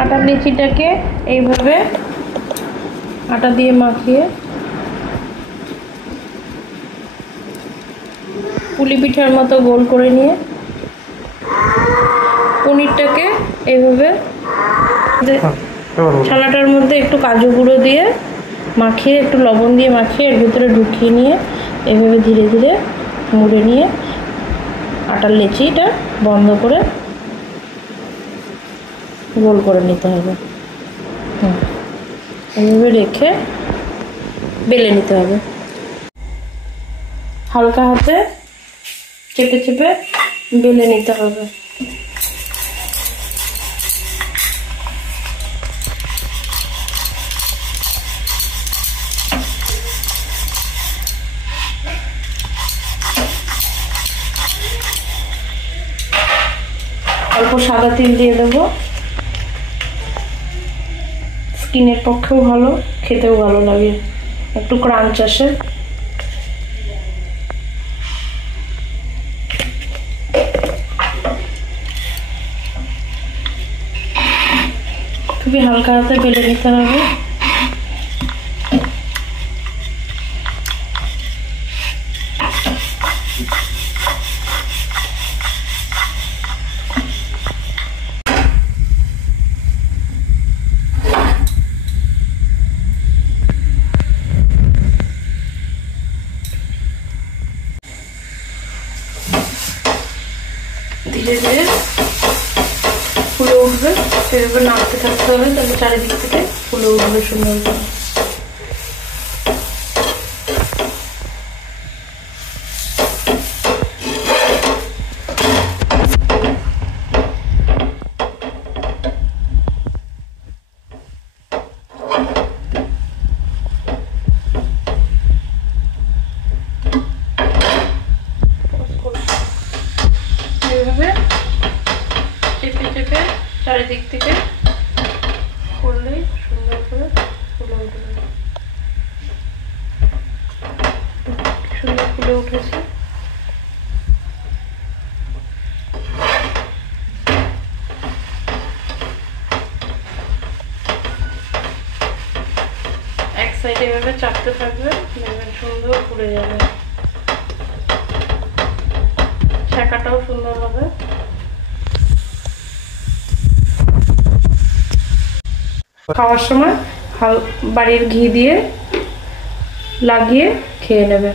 আটার লেচিটাকে এইভাবে আটা দিয়ে মাখিয়ে পুলি পিঠার মতো গোল করে নিয়ে পনিরটাকে এইভাবে ছানাটার মধ্যে একটু কাজু গুঁড়ো দিয়ে মাখিয়ে একটু লবণ দিয়ে মাখিয়ে এর ভিতরে ঢুকিয়ে নিয়ে এভাবে ধীরে ধীরে মুড়ে নিয়ে আটার লেচিটা বন্ধ করে গোল করে নিতে হবে। এইভাবে রেখে বেলে নিতে হবে। হালকা হাতে চেপে চেপে বেলে নিতে হবে। অল্প সাদা তেল দিয়ে দেবো। স্কিনের পক্ষেও ভালো, খেতেও ভালো লাগে, একটু ক্রাঞ্চ আসে। খুবই হালকা হাতে বেলে নিতে হবে। ধীরে ধীরে ফুলে উঠবে, সেভাবে নাড়তে থাকতে হবে, তাহলে চারিদিক থেকে ফুলে উঠবে সুন্দর করে। এইভাবে চেপে চেপে চারিদিক থেকে করলেই সুন্দর করে ফুলে উঠবে। সুন্দর ফুলে উঠেছে। এক সাইডে এভাবে চাপতে থাকবে, দেখবেন সুন্দর ফুলে যাবে। ছাকাটাও সুন্দর হবে। খাওয়ার সময় বাড়ির ঘি দিয়ে লাগিয়ে খেয়ে নেবে।